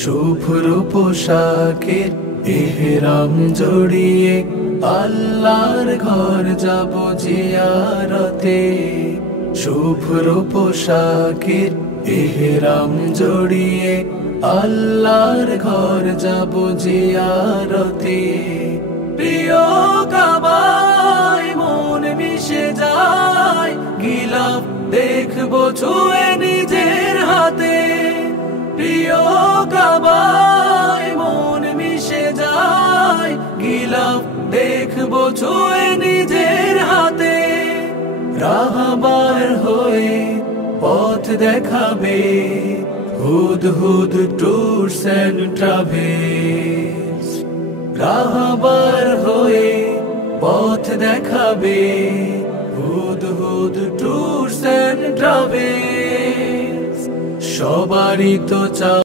শুভ্র পোশাকের এহরাম জড়িয়ে আল্লাহর ঘর যাব জিয়ারতে। শুভ্র পোশাকের এহরাম জড়িয়ে আল্লাহর ঘর যাব জিয়ারতে। প্রিয় কাবায় মন মিশে যায়, গিলাফ দেখবো ছুঁয়ে নিজের হাতে। প্রিয় কাবায় মন মিশে যায়, গিলাফ দেখবো ছুঁয়ে নিজের হাতে। রাহবার হয়ে পথ দেখাবে হুদহুদ ট্যুরস এন্ড ট্রাভেলস। রাহবার হয়ে পথ দেখাবে হুদহুদ ট্যুরস এন্ড ট্রাভেলস। সবারই তো